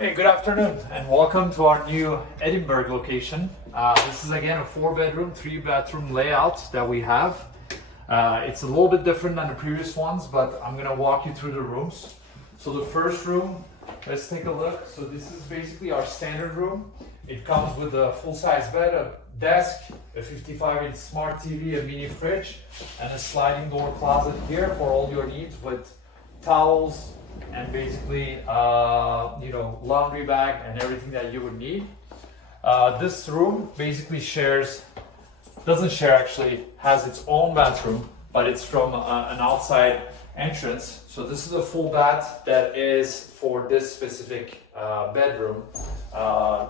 Hey, good afternoon and welcome to our new Edinburgh location. This is again a 4-bedroom, 3-bathroom layout that we have. It's a little bit different than the previous ones, but I'm gonna walk you through the rooms. So the first room, let's take a look. So this is basically our standard room. It comes with a full-size bed, a desk, a 55-inch smart TV, a mini fridge, and a sliding door closet here for all your needs with towels, and basically laundry bag and everything that you would need. This room basically has its own bathroom, but it's from an outside entrance. So this is a full bath that is for this specific bedroom.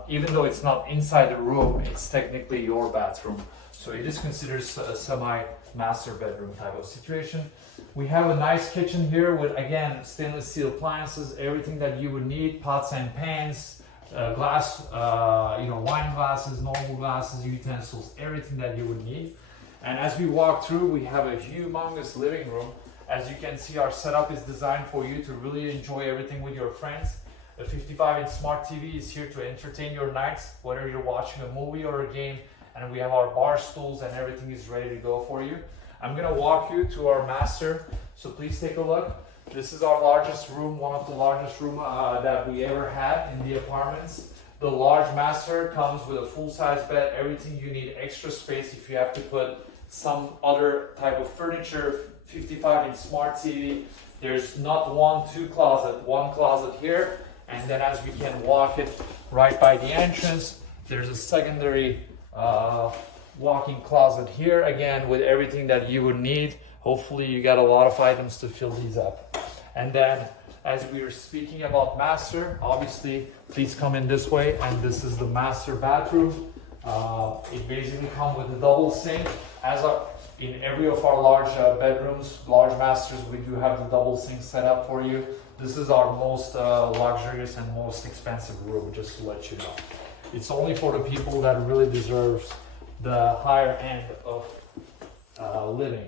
Even though it's not inside the room, it's technically your bathroom, so it is considered a semi-master bedroom type of situation. We have a nice kitchen here with, again, stainless steel appliances, everything that you would need, pots and pans, glass, wine glasses, normal glasses, utensils, everything that you would need. And as we walk through, we have a humongous living room. As you can see, our setup is designed for you to really enjoy everything with your friends. The 55-inch smart TV is here to entertain your nights, whether you're watching a movie or a game, and we have our bar stools and everything is ready to go for you. I'm gonna walk you to our master, so please take a look. This is our largest room, one of the largest rooms that we ever had in the apartments. The large master comes with a full-size bed, everything you need, extra space if you have to put some other type of furniture, 55-inch smart TV. There's not one closet here, and then as we can walk it right by the entrance, there's a secondary walk-in closet here, again with everything that you would need. Hopefully you got a lot of items to fill these up. And then as we were speaking about master, obviously please come in this way, and this is the master bathroom. It basically comes with a double sink. In every of our large bedrooms, large masters, we do have the double sink set up for you. This is our most luxurious and most expensive room, just to let you know. It's only for the people that really deserves the higher end of living.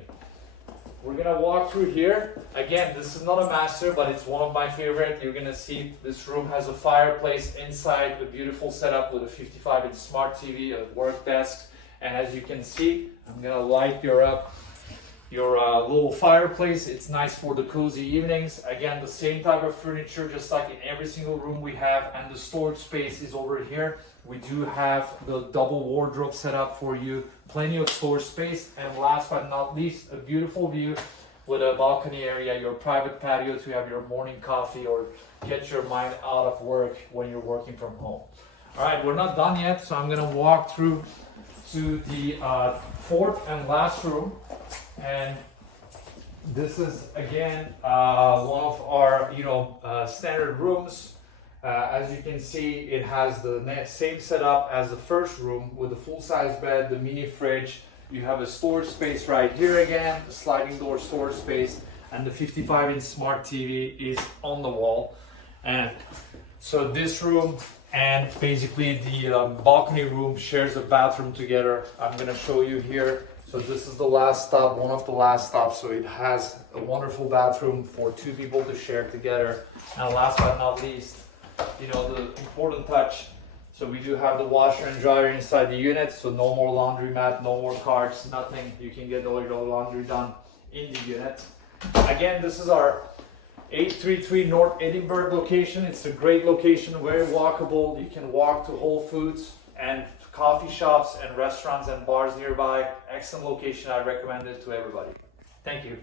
We're gonna walk through here. Again, this is not a master, but it's one of my favorite. You're gonna see this room has a fireplace inside, a beautiful setup with a 55-inch smart TV, a work desk, and as you can see, I'm gonna light your little fireplace. It's nice for the cozy evenings. Again, the same type of furniture, just like in every single room we have, and the storage space is over here. We do have the double wardrobe set up for you, plenty of storage space, and last but not least, a beautiful view with a balcony area, your private patio to have your morning coffee or get your mind out of work when you're working from home. All right, we're not done yet, so I'm gonna walk through to the fourth and last room. And this is again one of our standard rooms. As you can see, it has the same setup as the first room with the full-size bed, the mini fridge. You have a storage space right here again, the sliding door storage space, and the 55-inch smart TV is on the wall. And so this room and basically the balcony room shares a bathroom together. I'm gonna show you here. So this is the last stop, one of the last stops. So it has a wonderful bathroom for 2 people to share together. And last but not least, the important touch. So we do have the washer and dryer inside the unit. So no more laundromat, no more carts, nothing. You can get all your laundry done in the unit. Again, this is our 833 North Edinburgh location. It's a great location, very walkable. You can walk to Whole Foods and coffee shops and restaurants and bars nearby. Excellent location. I recommend it to everybody. Thank you.